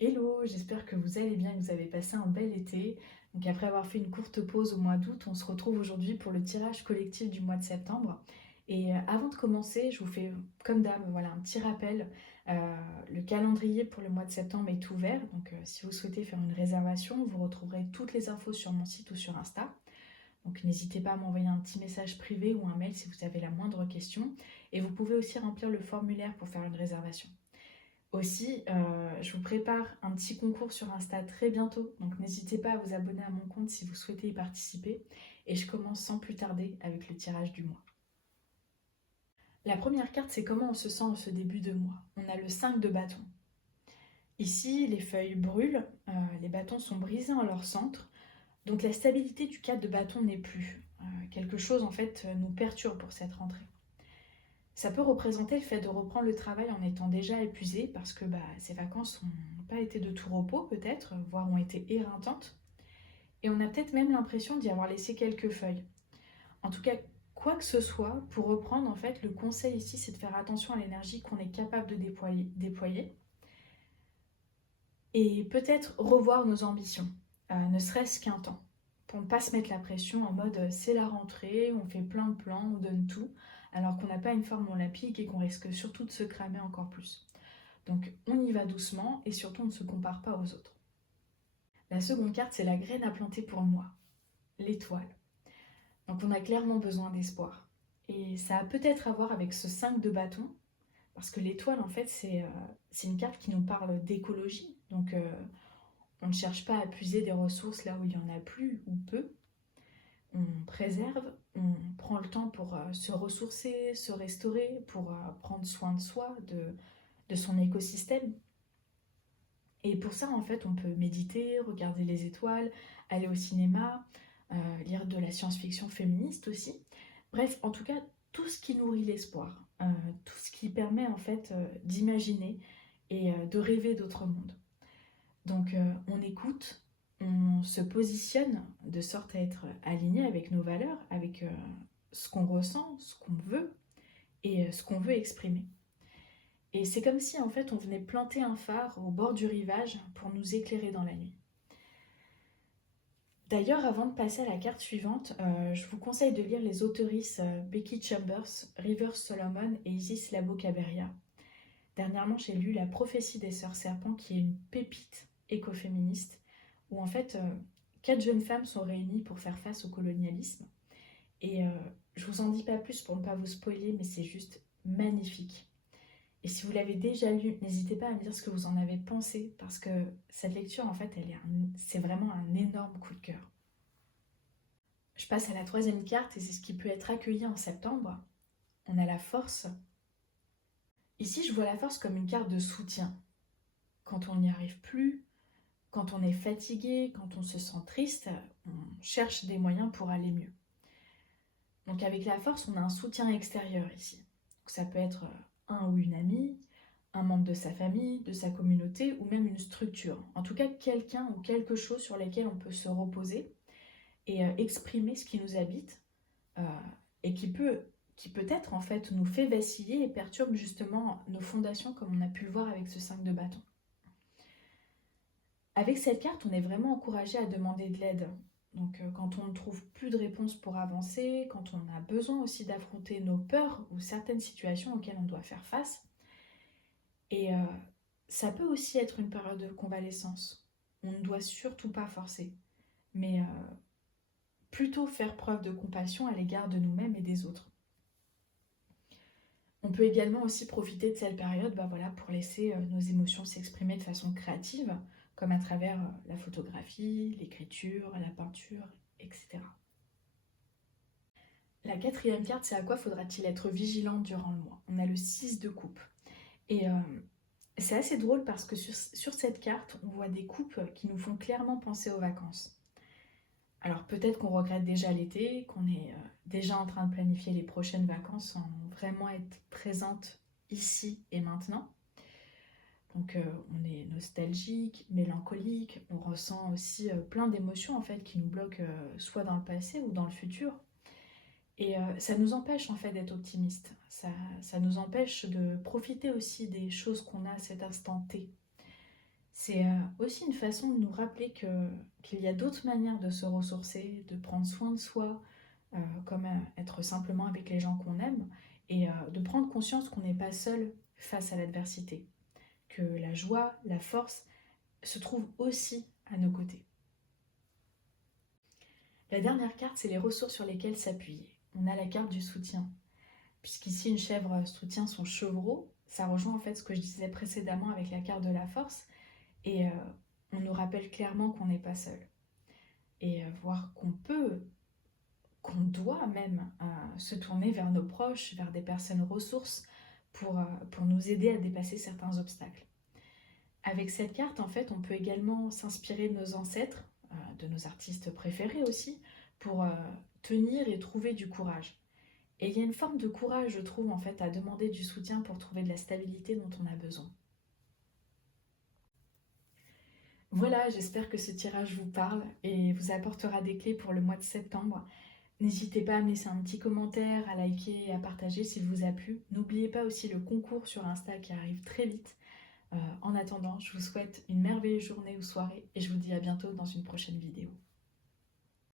Hello, j'espère que vous allez bien, que vous avez passé un bel été. Donc après avoir fait une courte pause au mois d'août, on se retrouve aujourd'hui pour le tirage collectif du mois de septembre. Et avant de commencer, je vous fais comme d'hab, voilà, un petit rappel. Euh, le calendrier pour le mois de septembre est ouvert. Donc si vous souhaitez faire une réservation, vous retrouverez toutes les infos sur mon site ou sur Insta. Donc n'hésitez pas à m'envoyer un petit message privé ou un mail si vous avez la moindre question. Et vous pouvez aussi remplir le formulaire pour faire une réservation. Aussi, je vous prépare un petit concours sur Insta très bientôt, donc n'hésitez pas à vous abonner à mon compte si vous souhaitez y participer. Et je commence sans plus tarder avec le tirage du mois. La première carte, c'est comment on se sent en ce début de mois. On a le 5 de bâton. Ici, les feuilles brûlent, les bâtons sont brisés en leur centre, donc la stabilité du 4 de bâton n'est plus. Quelque chose en fait nous perturbe pour cette rentrée. Ça peut représenter le fait de reprendre le travail en étant déjà épuisé parce que ces vacances n'ont pas été de tout repos peut-être, voire ont été éreintantes. Et on a peut-être même l'impression d'y avoir laissé quelques feuilles. En tout cas, quoi que ce soit, pour reprendre, en fait, le conseil ici, c'est de faire attention à l'énergie qu'on est capable de déployer et peut-être revoir nos ambitions, ne serait-ce qu'un temps, pour ne pas se mettre la pression en mode c'est la rentrée, on fait plein de plans, on donne tout, alors qu'on n'a pas une forme olympique et qu'on risque surtout de se cramer encore plus. Donc on y va doucement et surtout on ne se compare pas aux autres. La seconde carte, c'est la graine à planter pour le mois, l'étoile. Donc on a clairement besoin d'espoir. Et ça a peut-être à voir avec ce 5 de bâton, parce que l'étoile, en fait, c'est une carte qui nous parle d'écologie. Donc on ne cherche pas à puiser des ressources là où il n'y en a plus ou peu. On préserve, on prend le temps pour se ressourcer, se restaurer, pour prendre soin de soi, de son écosystème. Et pour ça, en fait, on peut méditer, regarder les étoiles, aller au cinéma, lire de la science-fiction féministe aussi. Bref, en tout cas, tout ce qui nourrit l'espoir, tout ce qui permet en fait d'imaginer et de rêver d'autres mondes. Donc on écoute, on se positionne de sorte à être aligné avec nos valeurs, avec ce qu'on ressent, ce qu'on veut et ce qu'on veut exprimer. Et c'est comme si en fait on venait planter un phare au bord du rivage pour nous éclairer dans la nuit. D'ailleurs, avant de passer à la carte suivante, je vous conseille de lire les autorisses Becky Chambers, Rivers Solomon et Isis Labo-Caberia. Dernièrement, j'ai lu La prophétie des sœurs serpents, qui est une pépite écoféministe, où en fait, 4 jeunes femmes sont réunies pour faire face au colonialisme. Et je vous en dis pas plus pour ne pas vous spoiler, mais c'est juste magnifique. Et si vous l'avez déjà lu, n'hésitez pas à me dire ce que vous en avez pensé, parce que cette lecture, en fait, c'est vraiment un énorme coup de cœur. Je passe à la troisième carte, et c'est ce qui peut être accueilli en septembre. On a la force. Ici, je vois la force comme une carte de soutien. Quand on n'y arrive plus, quand on est fatigué, quand on se sent triste, on cherche des moyens pour aller mieux. Donc avec la force, on a un soutien extérieur ici. Donc ça peut être un ou une amie, un membre de sa famille, de sa communauté ou même une structure. En tout cas, quelqu'un ou quelque chose sur lequel on peut se reposer et exprimer ce qui nous habite euh, et qui peut-être en fait nous fait vaciller et perturbe justement nos fondations comme on a pu le voir avec ce 5 de bâton. Avec cette carte, on est vraiment encouragé à demander de l'aide. Donc quand on ne trouve plus de réponse pour avancer, quand on a besoin aussi d'affronter nos peurs ou certaines situations auxquelles on doit faire face. Et ça peut aussi être une période de convalescence. On ne doit surtout pas forcer, mais plutôt faire preuve de compassion à l'égard de nous-mêmes et des autres. On peut également aussi profiter de cette période voilà, pour laisser nos émotions s'exprimer de façon créative, comme à travers la photographie, l'écriture, la peinture, etc. La quatrième carte, c'est à quoi faudra-t-il être vigilant durant le mois. On a le 6 de coupe. Et c'est assez drôle parce que sur cette carte, on voit des coupes qui nous font clairement penser aux vacances. Alors peut-être qu'on regrette déjà l'été, qu'on est déjà en train de planifier les prochaines vacances sans vraiment être présente ici et maintenant. Donc on est nostalgique, mélancolique, on ressent aussi plein d'émotions en fait qui nous bloquent soit dans le passé ou dans le futur. Et ça nous empêche en fait d'être optimiste. Ça nous empêche de profiter aussi des choses qu'on a à cet instant T. C'est aussi une façon de nous rappeler qu'il y a d'autres manières de se ressourcer, de prendre soin de soi, comme être simplement avec les gens qu'on aime, et de prendre conscience qu'on n'est pas seul face à l'adversité, que la joie, la force se trouvent aussi à nos côtés. La dernière carte, c'est les ressources sur lesquelles s'appuyer. On a la carte du soutien. Puisqu'ici, une chèvre soutient son chevreau, ça rejoint en fait ce que je disais précédemment avec la carte de la force, et on nous rappelle clairement qu'on n'est pas seul. Et voir qu'on doit même se tourner vers nos proches, vers des personnes ressources pour nous aider à dépasser certains obstacles. Avec cette carte, en fait, on peut également s'inspirer de nos ancêtres, de nos artistes préférés aussi, pour tenir et trouver du courage. Et il y a une forme de courage, je trouve, en fait, à demander du soutien pour trouver de la stabilité dont on a besoin. Voilà, j'espère que ce tirage vous parle et vous apportera des clés pour le mois de septembre. N'hésitez pas à me laisser un petit commentaire, à liker et à partager s'il vous a plu. N'oubliez pas aussi le concours sur Insta qui arrive très vite. En attendant, je vous souhaite une merveilleuse journée ou soirée et je vous dis à bientôt dans une prochaine vidéo.